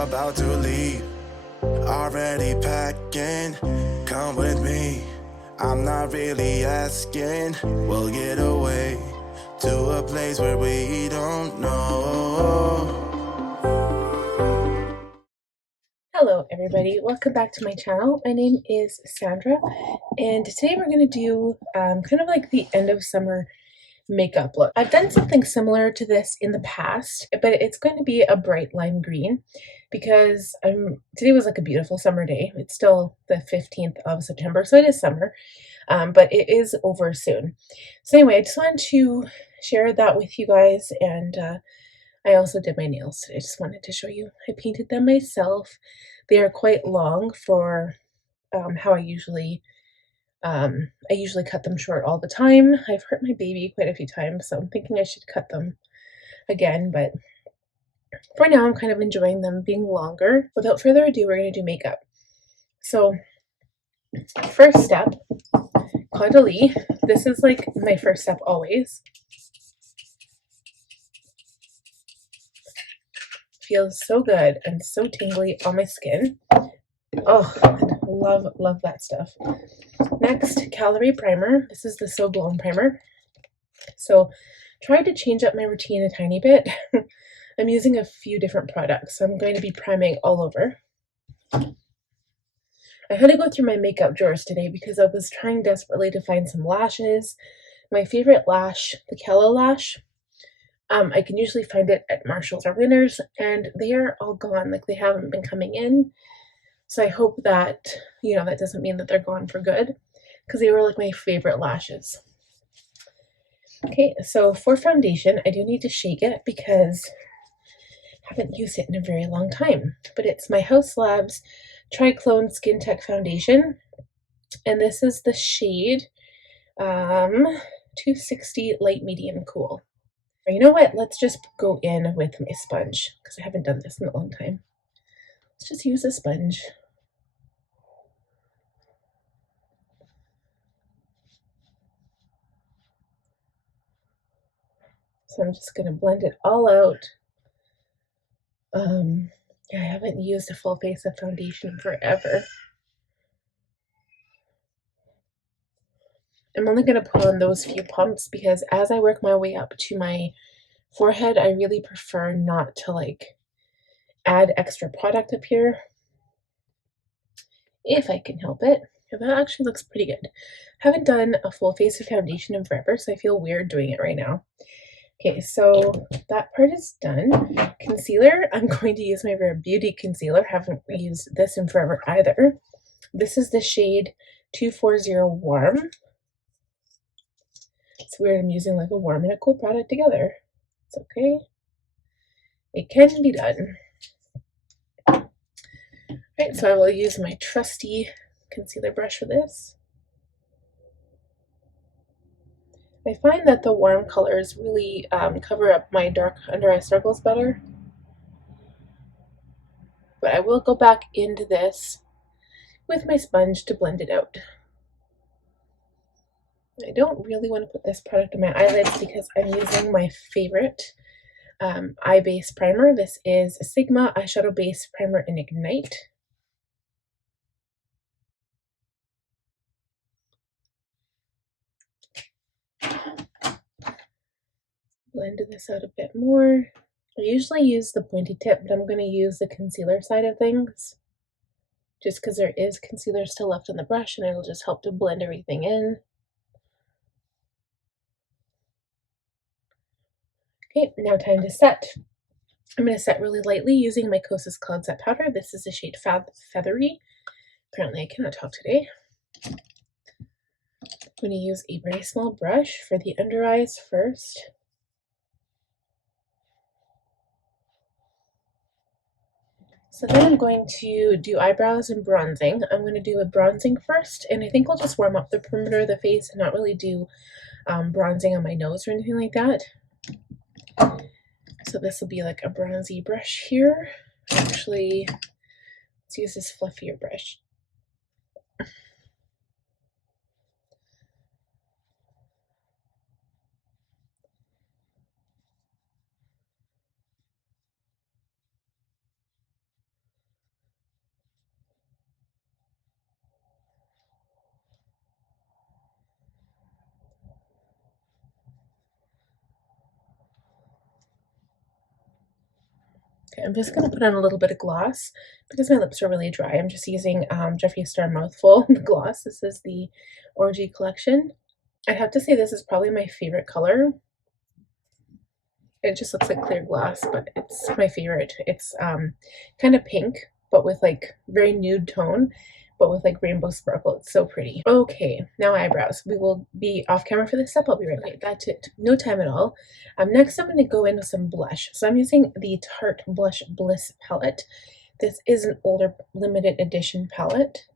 about to leave. Already packing, come with me. I'm not really asking. We'll get away to a place where we don't know. Hello everybody, welcome back to my channel. My name is Sandra and today we're going to do kind of like the end of summer makeup look. I've done something similar to this in the past, but it's going to be a bright lime green because today was like a beautiful summer day. It's still the 15th of September, so it is summer, but it is over soon. So anyway, I just wanted to share that with you guys, and I also did my nails today. I just wanted to show you. I painted them myself. They are quite long for how I usually cut them short all the time. I've hurt my baby quite a few times, so I'm thinking I should cut them again, but for now I'm kind of enjoying them being longer. Without further ado, we're going to do makeup. So first step, Caudalie. This is like my first step always. Feels so good and so tingly on my skin. Oh, love that stuff. Next, Caliray primer. This is the So Blown primer. So tried to change up my routine a tiny bit. I'm using a few different products, so I'm going to be priming all over. I had to go through my makeup drawers today because I was trying desperately to find some lashes. My favorite lash, the Caliray lash, I can usually find it at Marshall's or Winners, and they are all gone. Like, they haven't been coming in. So I hope that, that doesn't mean that they're gone for good, because they were like my favorite lashes. Okay, so for foundation, I do need to shake it because I haven't used it in a very long time. But it's my Haus Triclone Skin Tech Foundation, and this is the shade 260 Light Medium Cool. You know what? Let's just go in with my sponge because I haven't done this in a long time. Let's just use a sponge. So I'm just going to blend it all out. I haven't used a full face of foundation forever. I'm only going to put on those few pumps because as I work my way up to my forehead, I really prefer not to like add extra product up here if I can help it. That actually looks pretty good. Haven't done a full face of foundation in forever, so I feel weird doing it right now. Okay, so that part is done. Concealer, I'm going to use my Rare Beauty concealer. Haven't used this in forever either. This is the shade 240 Warm. It's weird, I'm using like a warm and a cool product together. It's okay. It can be done. Alright, so I will use my trusty concealer brush for this. I find that the warm colors really cover up my dark under eye circles better. But I will go back into this with my sponge to blend it out. I don't really want to put this product on my eyelids because I'm using my favorite eye base primer. This is a Sigma Eyeshadow Base Primer in Ignite. Blend this out a bit more. I usually use the pointy tip, but I'm going to use the concealer side of things just because there is concealer still left on the brush and it'll just help to blend everything in. Okay, now time to set. I'm going to set really lightly using my Kosas CloudSet powder. This is the shade Feathery. Apparently I cannot talk today. I'm going to use a very small brush for the under eyes first. So then I'm going to do eyebrows and bronzing. I'm going to do a bronzing first, and I think I'll just warm up the perimeter of the face and not really do bronzing on my nose or anything like that. So this will be like a bronzy brush here. Actually, let's use this fluffier brush. Okay, I'm just going to put on a little bit of gloss because my lips are really dry. I'm just using Jeffree Star Mouthful gloss. This is the Orgy collection. I have to say this is probably my favorite color. It just looks like clear glass, but it's my favorite. It's kind of pink, but with like very nude tone, but with like rainbow sparkle. It's so pretty. Okay, now eyebrows. We will be off camera for this step. I'll be right back. That's it. No time at all. Next, I'm going to go in with some blush. So I'm using the Tarte Blush Bliss palette. This is an older limited edition palette.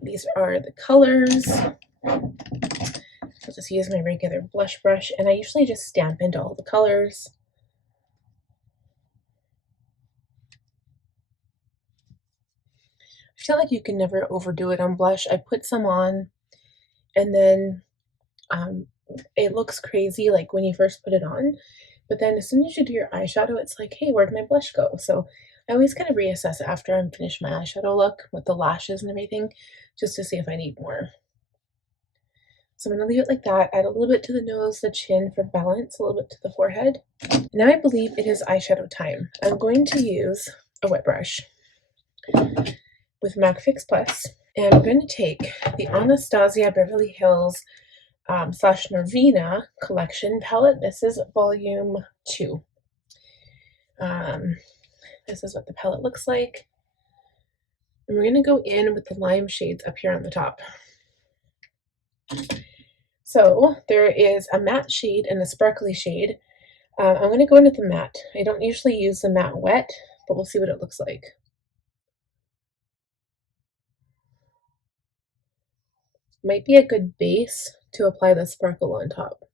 These are the colors. I'll just use my regular blush brush, and I usually just stamp into all the colors. I feel like you can never overdo it on blush. I put some on, and then it looks crazy like when you first put it on, but then as soon as you do your eyeshadow, it's like, hey, where'd my blush go? So I always kind of reassess after I'm finished my eyeshadow look with the lashes and everything, just to see if I need more. So I'm going to leave it like that, add a little bit to the nose, the chin for balance, a little bit to the forehead. Now I believe it is eyeshadow time. I'm going to use a wet brush with MAC Fix Plus, and I'm going to take the Anastasia Beverly Hills / Norvina collection palette. This is volume 2. This is what the palette looks like. And we're going to go in with the lime shades up here on the top. So there is a matte shade and a sparkly shade. I'm going to go in with the matte. I don't usually use the matte wet, but we'll see what it looks like. Might be a good base to apply the sparkle on top.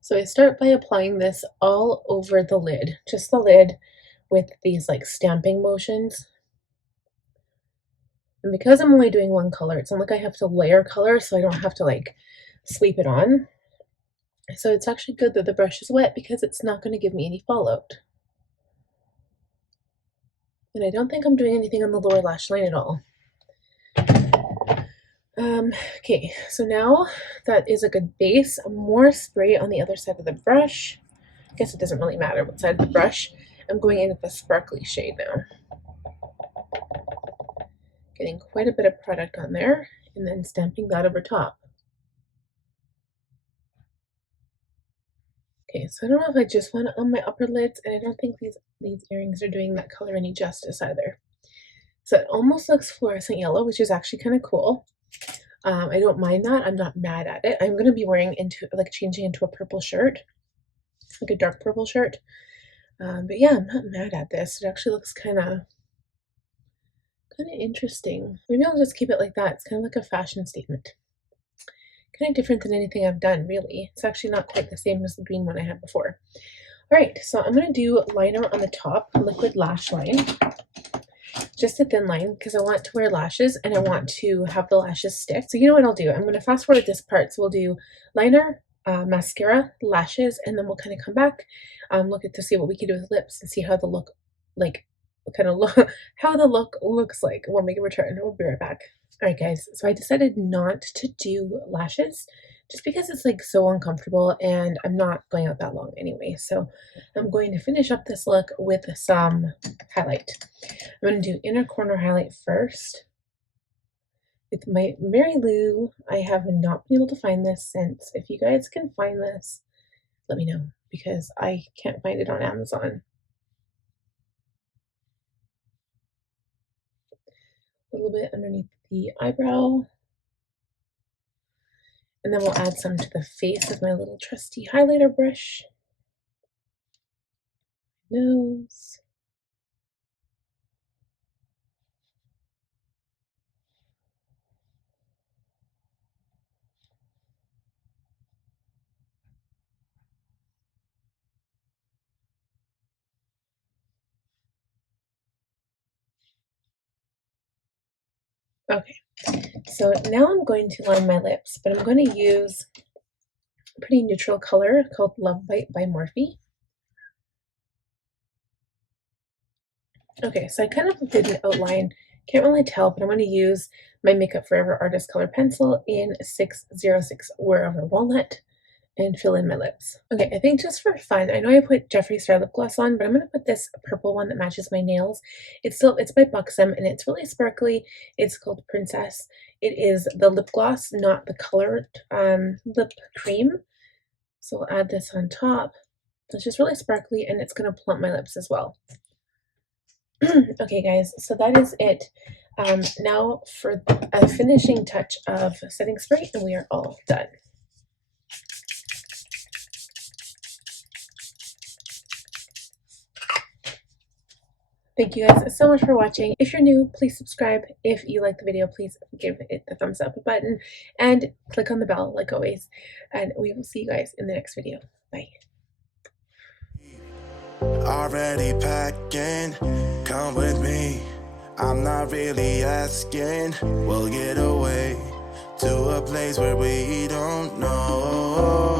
So I start by applying this all over the lid, just the lid, with these like stamping motions. And because I'm only doing one color, it's not like I have to layer color, so I don't have to like sweep it on. So it's actually good that the brush is wet because it's not going to give me any fallout. And I don't think I'm doing anything on the lower lash line at all. Okay, so now that is a good base. More spray on the other side of the brush. I guess it doesn't really matter what side of the brush. I'm going in with the sparkly shade now. Getting quite a bit of product on there, and then stamping that over top. Okay, so I don't know if I just want it on my upper lids, and I don't think these earrings are doing that color any justice either. So it almost looks fluorescent yellow, which is actually kind of cool. I don't mind that. I'm not mad at it. I'm going to be wearing into, like, changing into a purple shirt, like a dark purple shirt. But yeah, I'm not mad at this. It actually looks kind of interesting. Maybe I'll just keep it like that. It's kind of like a fashion statement. Kind of different than anything I've done, really. It's actually not quite the same as the green one I had before. All right, so I'm going to do liner on the top, liquid lash line. Just a thin line because I want to wear lashes and I want to have the lashes stick. So you know what I'll do? I'm going to fast forward this part. So we'll do liner, mascara, lashes, and then we'll kind of come back, look at to see what we can do with lips and see how the look, like, kind of look, how the look looks like when we return. We'll be right back. All right, guys. So I decided not to do lashes just because it's like so uncomfortable and I'm not going out that long anyway. So I'm going to finish up this look with some highlight. I'm going to do inner corner highlight first with my Mary Lou. I have not been able to find this since. If you guys can find this, let me know because I can't find it on Amazon. A little bit underneath the eyebrow. And then we'll add some to the face with my little trusty highlighter brush. Nose. Okay, so now I'm going to line my lips, but I'm going to use a pretty neutral color called Love Bite by Morphe. Okay, so I kind of did an outline Can't really tell, but I'm going to use my Makeup Forever Artist Color Pencil in 606 Wherever Walnut and fill in my lips. Okay, I think just for fun, I know I put Jeffree Star lip gloss on, but I'm going to put this purple one that matches my nails. It's by Buxom, and it's really sparkly. It's called Princess. It is the lip gloss, not the colored lip cream. So I'll add this on top. It's just really sparkly, and it's going to plump my lips as well. Okay, guys, so that is it. Now for a finishing touch of setting spray, and we are all done. Thank you guys so much for watching. If you're new, please subscribe. If you like the video, please give it the thumbs up button and click on the bell like always. And we will see you guys in the next video. Bye. Already packing, come with me. I'm not really asking. We'll get away to a place where we don't know.